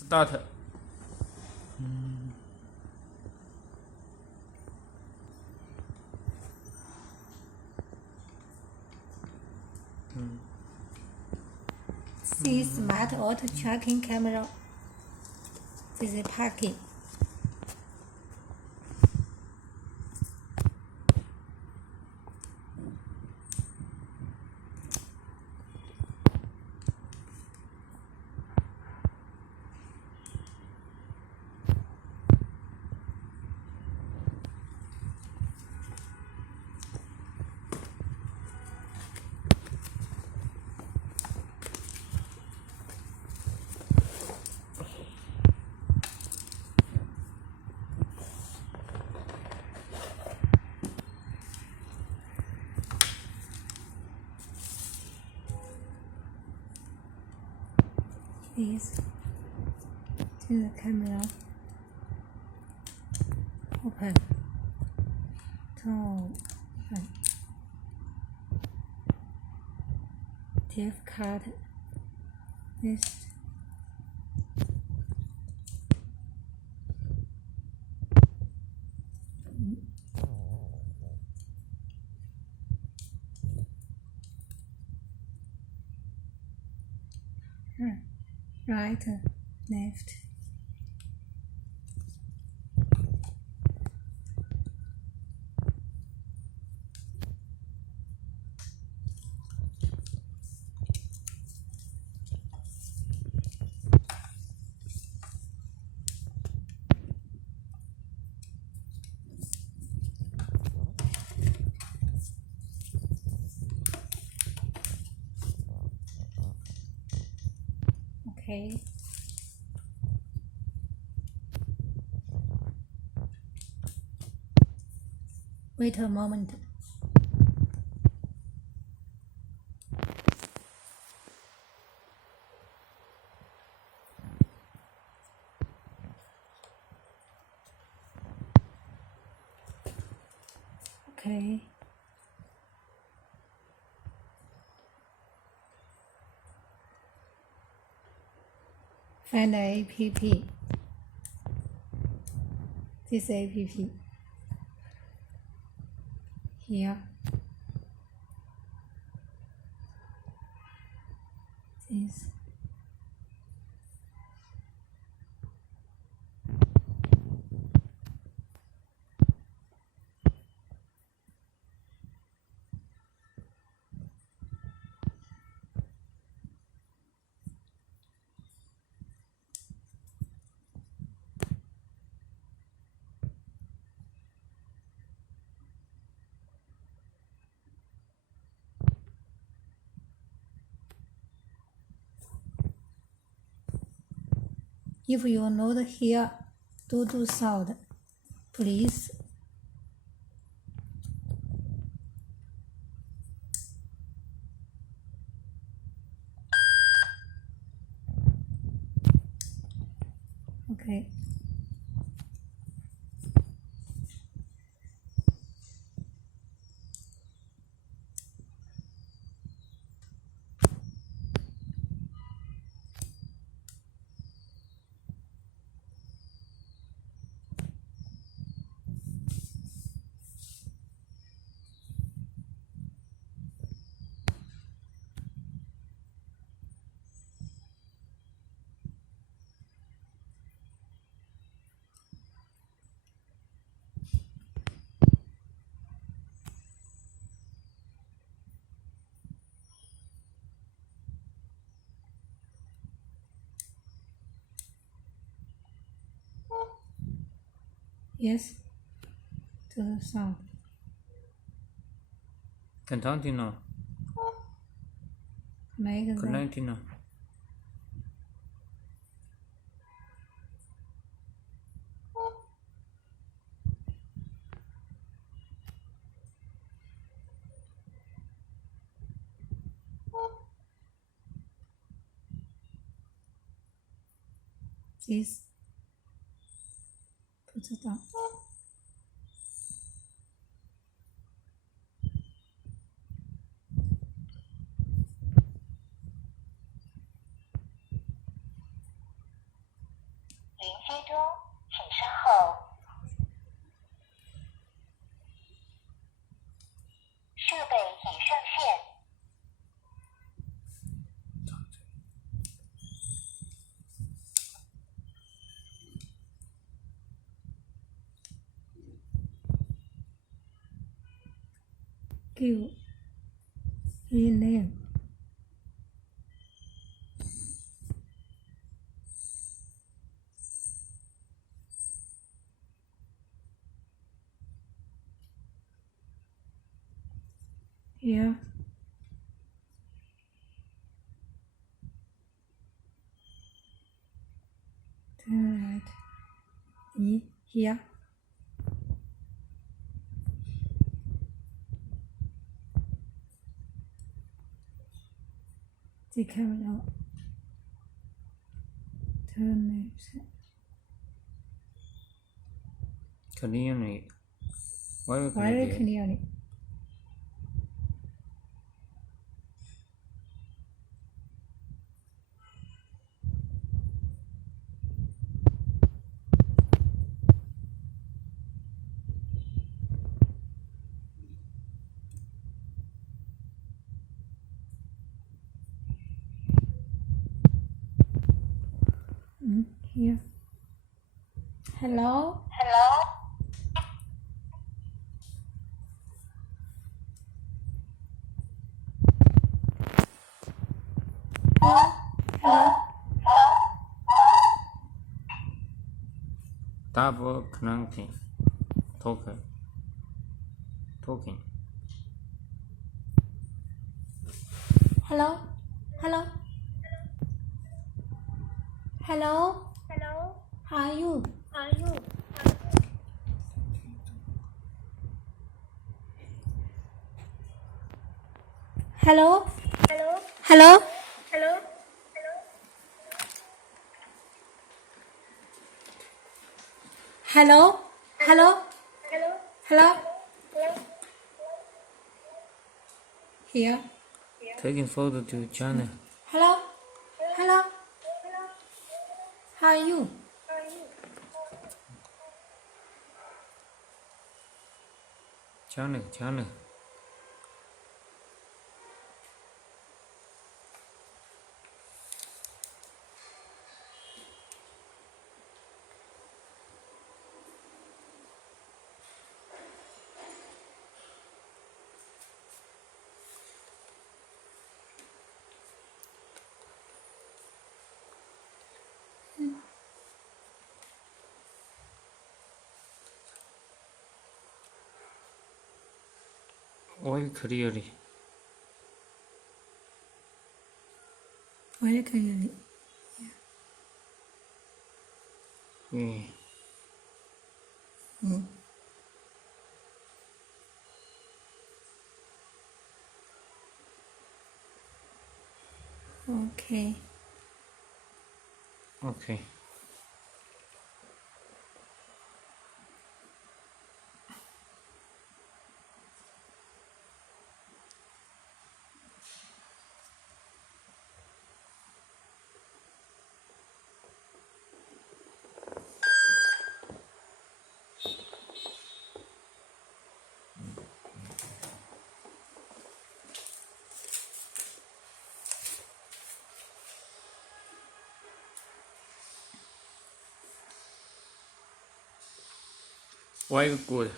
Start。See smart auto tracking camera. This is parking. This to the camera. Open. Open. TF card. This. Right, left. Okay. Wait a moment. Okay. Find the app. This app. Here. This. If you not hear do sound, please okay. Yes, to the sound. 跟上听了，没跟上。可能听了。This 不知道。Q E name. Here. Turn right. E here. The camera. Turn left. clearly. Very Very clearly. clearly. Here. Hello. Hello. Double connecting. Token. Hello. Hello. Hello. How are you? Hello. Hello. Hello. Hello. Here. Taking photo to China. Hello. How are you? China. Very clearly. Very clearly. Yeah. Okay. Okay. Very good.